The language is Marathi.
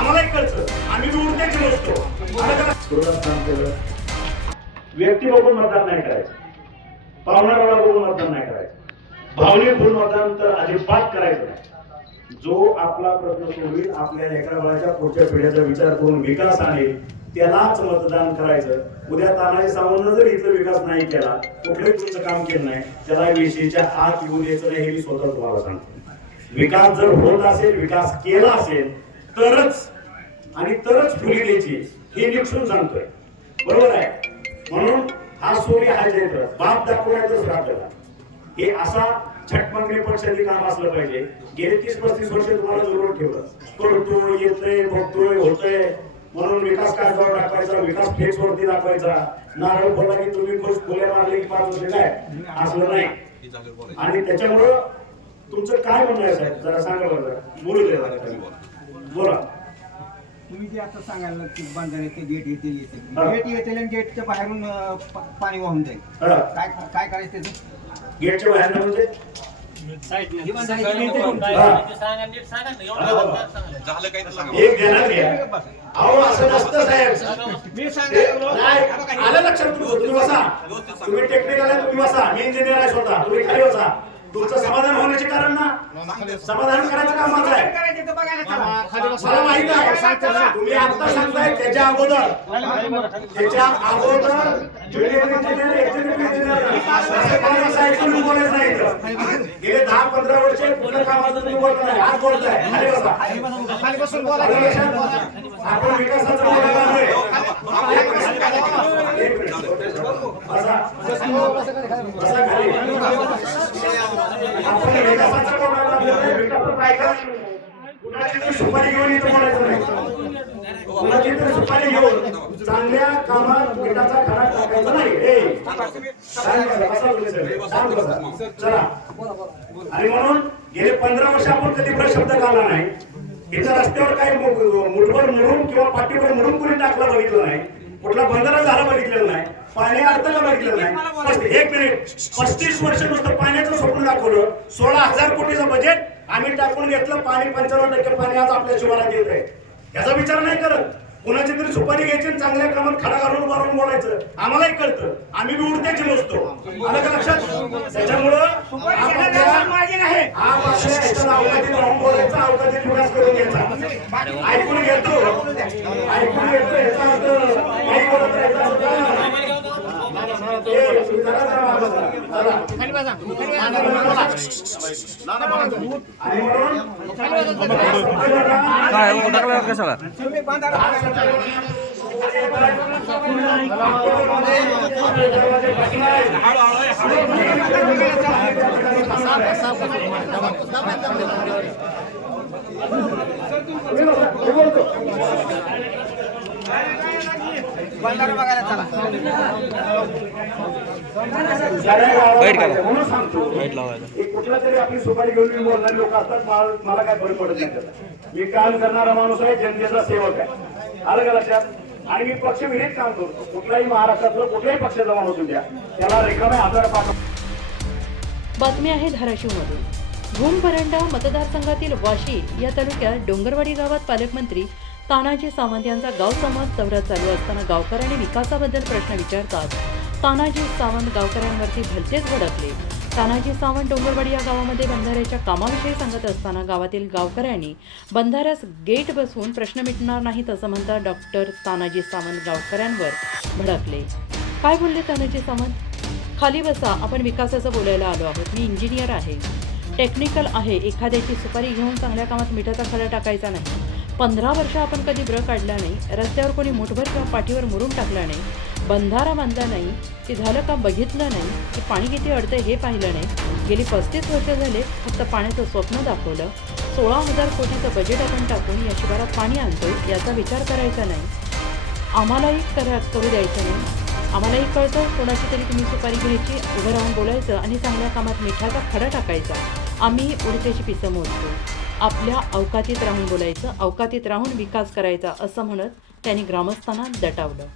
आम्हालाही कळतं आम्ही उडत्याची नसतो व्यक्ती बघून मतदान नाही करायचं. पाहुणाऱ्याला बघून मतदान नाही करायचं. भावनिक भूल मतदान तर अजिबात करायचं नाही. जो आपला प्रश्न सोडवी आपल्या लेकराबाळाच्या पुढच्या पिढ्याचा विचार करून विकास आणेल त्यालाच मतदान करायचं. उद्या तानाजी सावंत जर इथं विकास नाही केला कुठलंही तुमचं काम केलं नाही त्याला विषयीच्या आत येऊ द्यायचं नाही हे मी स्वतः तुम्हाला सांगतो. विकास जर होत असेल विकास केला असेल तरच आणि तरच फुली द्यायची हे निक्षून सांगतोय. बरोबर आहे? म्हणून हा सूर्य हा चैत्र बाप दाखवण्याचं आपल्याला हे असा छटमंगली पक्षाचे काम असलं पाहिजे. गेले तीस पस्तीस वर्ष तुम्हाला जरूर ठेवलं. करतोय येतोय बघतोय होतोय. म्हणून विकास कागदावर दाखवायचा विकास फ्लेक्स वरती दाखवायचा. नारळ फोडला की तुम्ही खुश फुले मारले की पाच वर्ष काय? असलं नाही. आणि त्याच्यामुळं तुमचं काय म्हणणं आहे साहेब? जरा सांगा बरं. जरा. बोलू बोला. तुम्ही जे आता सांगायला की बांधायचे गेट येतील येते हा. गेट येतील आणि गेटच्या बाहेरून अं, पा- पाणी वाहून जाईल. हा. काय काय करायचं त्याचं? गेटच्या बाहेर म्हणजे? ही बांधायची गेट आहे तुमची. झालं काही तर सांगा. एक देणार घ्या अहो असं नसतं साहेब. मी सांगायला नाही, आलं लक्षात तुमचं तुम्ही बसा. तुम्ही टेक्निकल आहे तुम्ही बसा. मी इंजिनियर आहे स्वतः. तुम्ही खाली बसा. तुमचं समाधान होण्याचे कारण ना? समाधान करायचं काम माझं आहे. मला माहीत आहे. तुम्ही आता सांगताय त्याच्या अगोदर. त्याच्या अगोदर बोलायचं नाही. गेले दहा पंधरा वर्ष कुठलं कामाचं तुम्ही बोलत नाही. आज बोलताय? आपण विकासाचं बोलायला. आपण विकासाचं बोलायला काय का? कुणाची सुपारी घेऊन इथं बोलायचं नाही. कुणाची सुपारी घेऊन चांगल्या कामात टाकायचा नाही. ए, चला. आणि म्हणून गेले पंधरा वर्ष आपण कधी ब्रश शब्द काढला नाही. इथं रस्त्यावर काही मुठभर म्हणून किंवा पाठीभर म्हणून कोणी टाकलं बघितलं नाही. कुठला बंधारा झाला बघितलेलं नाही. पाण्या अर्थाला बघितलं नाही? एक मिनिट. पस्तीस वर्ष नुसतं पाण्याचं स्वप्न दाखवलं. सोळा हजार कोटीचं बजेट आम्ही टाकून घेतलं. पाणी पंच्याण्णव टक्के पाणी आज आपल्या शिवारात येत आहे. याचा विचार नाही करत. कुणाची तरी सुपारी घ्यायची आणि चांगल्या कामात खडा घालून उभारून बोलायचं. आम्हालाही कळतं. आम्ही बी उडत्याची नसतो आलं का लक्षात? त्याच्यामुळं आपण अवकाशात राहून बोलायचा. अवकाशात विकास करून घ्यायचा. ऐकून घेतो याचा अर्थ काही बोलत नाही, याचा अर्थ ए, तुम्ही जरा जरा मागं जरा. जरा. आणि म्हणून काय हो, टाकलं कशाला बघायला चला. वाईट करा. म्हणून सांगतो. वाईट. एक कुठला तरी आपली सुपारी घेऊन मी बोलणारे लोक असतात मला मला काय फरक पडत नाही. मी काम करणारा माणूस आहे जनतेचा सेवक आहे. आलं का लक्षात? आणि मी पक्ष विहित काम करतो. कुठलाही महाराष्ट्रातलं कुठल्याही पक्षाचा माणूस उद्या त्याला रिकामे आधार पाठव. बातमी आहे धाराशिवमधून. भूम परंडा मतदारसंघातील वाशी या तालुक्यात डोंगरवाडी गावात पालकमंत्री तानाजी सावंत यांचा गाव समाज दौरा चालू असताना गावकऱ्यांनी विकासाबद्दल प्रश्न विचारतात. तानाजी सावंत गावकऱ्यांवरती भलतेच भडकले. तानाजी सावंत डोंगरवाडी या गावामध्ये बंधाऱ्याच्या कामाविषयी सांगत असताना गावातील गावकऱ्यांनी बंधाऱ्यास गेट बसवून प्रश्न मिटणार नाहीत असं म्हणता डॉक्टर तानाजी सावंत गावकऱ्यांवर भडकले. काय बोलले तानाजी सावंत? खाली बसा आपण विकासाचं बोलायला आलो आहोत. मी इंजिनियर आहे. टेक्निकल आहे. एखाद्याची सुपारी घेऊन चांगल्या कामात मिठाचा खडा टाकायचा नाही. पंधरा वर्ष आपण कधी ब्र काढला नाही रस्त्यावर कोणी मुठभर किंवा पाठीवर मुरून टाकला नाही बंधारा बांधला नाही की झालं का बघितलं नाही की पाणी किती अडतं हे पाहिलं नाही. गेली पस्तीस वर्ष झाले फक्त पाण्याचं स्वप्न दाखवलं. सोळा हजार कोटीचं बजेट आपण टाकून या शिवारात पाणी आणतो याचा विचार करायचा नाही. आम्हालाही करा करू द्यायचं नाही. आम्हालाही कळतं कोणाची तरी तुम्ही सुपारी घ्यायची उभं राहून बोलायचं आणि चांगल्या कामात मिठाचा खडा टाकायचा. आम्ही उडत्याची पिसं मोजतो. आपल्या अवकातीत राहून बोलायचं अवकातीत राहून विकास करायचा असं म्हणत त्यांनी ग्रामस्थांना दटावलं.